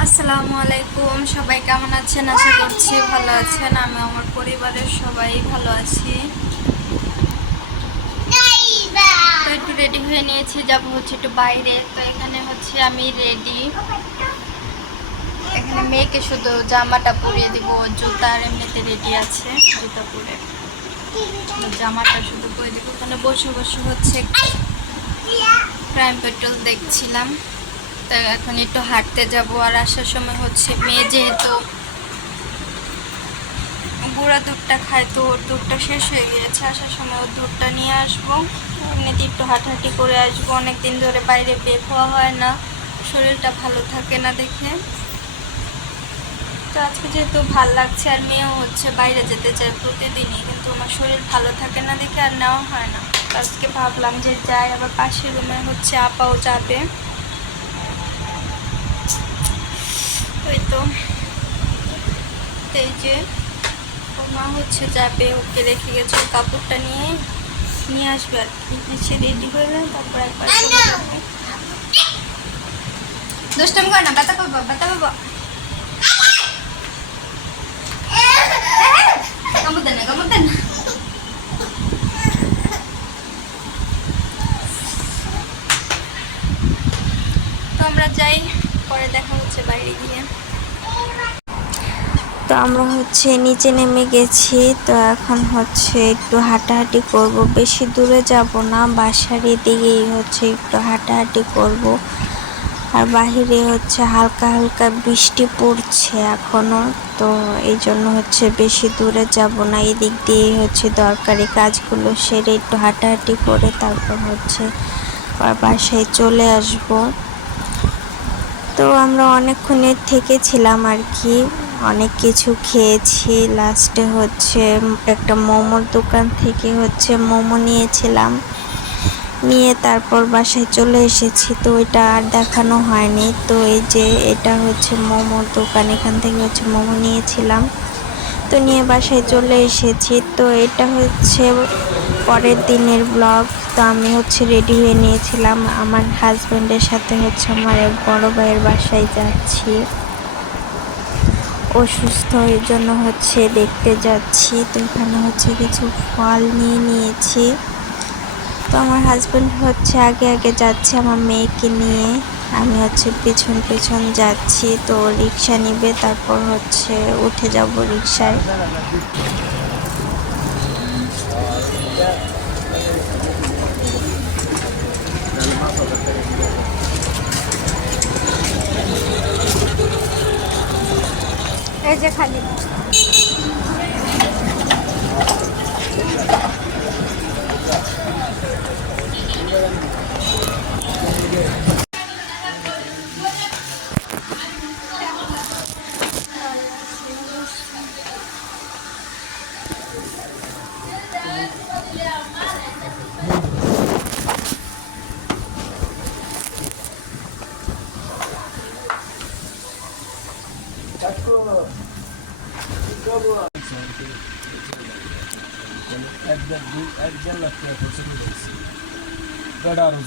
আসসালামু আলাইকুম, সবাই কেমন আছেন? আশা করছি ভালো আছেন। আমি আমার পরিবারের সবাই ভালো আছি। তো একটু রেডি হয়ে নিয়েছি, যাব হচ্ছে একটু বাইরে। তো এখানে হচ্ছে আমি রেডি এখানে মেয়েকে শুধু জামাটা পরিয়ে দিব জুতা এমনিতে রেডি আছে, জুতা পরে। জামাটা শুধু পরে দিব। ওখানে বসে বসে হচ্ছে প্রাইম পেট্রোল দেখছিলাম। এখন একটু হাঁটতে যাব আর আসার সময় হচ্ছে মেয়ে যেহেতু বুড়া দুধটা খায় তো ওর দুধটা শেষ হয়ে গিয়েছে, আসার সময় ওর দুধটা নিয়ে আসব। এমনিতে একটু হাঁটাহাঁটি করে আসব অনেক দিন ধরে বাইরে বের হওয়া হয় না, শরীরটা ভালো থাকে না দেখে। তো আজকে যেহেতু ভালো লাগছে আর মেয়েও হচ্ছে বাইরে যেতে চায় প্রতিদিনই, কিন্তু আমার শরীর ভালো থাকে না দেখে আর নেওয়া হয় না। আজকে ভাবলাম যে যাই, আবার পাশের রুমে হচ্ছে আপাও যাবে। ওই তো এই যে ওর মা হচ্ছে যাবে ওকে রেখে গেছে কাপড়টা নিয়ে নিয়ে আসবে আর কি। নিচে রেডি হয়ে যায় তারপর একবার দুষ্টামি করে না ব্যথা পাবো ব্যথা পাবো কামড় দেন না কামড় দেন না। তো আমরা যাই। পরে দেখা হচ্ছে বাইরে গিয়ে। তো আমরা হচ্ছে নিচে নেমে গেছি, তো এখন হচ্ছে একটু হাঁটাহাঁটি করব। বেশি দূরে যাব না, বাসার দিকেই হচ্ছে একটু হাঁটাহাঁটি করব। আর বাহিরে হচ্ছে হালকা হালকা বৃষ্টি পড়ছে এখনও তো এই জন্য হচ্ছে বেশি দূরে যাব না। এদিক দিয়ে হচ্ছে দরকারি কাজগুলো সেরে একটু হাঁটাহাঁটি করে তারপর হচ্ছে আবার বাসায় চলে আসব। তো আমরা অনেকক্ষণের থেকেছিলাম আর কি। অনেক কিছু খেয়েছি। লাস্টে হচ্ছে একটা মোমোর দোকান থেকে হচ্ছে মোমো নিয়েছিলাম। নিয়ে তারপর বাসায় চলে এসেছি। তো এটা আর দেখানো হয়নি। তো এই যে এটা হচ্ছে মোমোর দোকান। এখান থেকে হচ্ছে মোমো নিয়েছিলাম। তো নিয়ে বাসায় চলে এসেছি। তো এটা হচ্ছে পরের দিনের ব্লগ। তো আমি হচ্ছে রেডি হয়ে নিয়েছিলাম। আমার হাজব্যান্ডের সাথে হচ্ছে আমার এক বড় ভাইয়ের বাসায় যাচ্ছি। অসুস্থ এর জন্য হচ্ছে দেখতে যাচ্ছি। তো এখানে হচ্ছে কিছু ফল নিয়ে নিয়েছি। তো আমার হাজব্যান্ড হচ্ছে আগে আগে যাচ্ছে আমার মেয়েকে নিয়ে। আমি হচ্ছে পেছন পেছন যাচ্ছি। তো রিক্সা নিবে, তারপর হচ্ছে উঠে যাব রিক্সায়। এই যে খালি।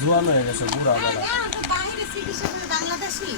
জোয়ান হয়ে গেছে বুড়া বাংলাদেশি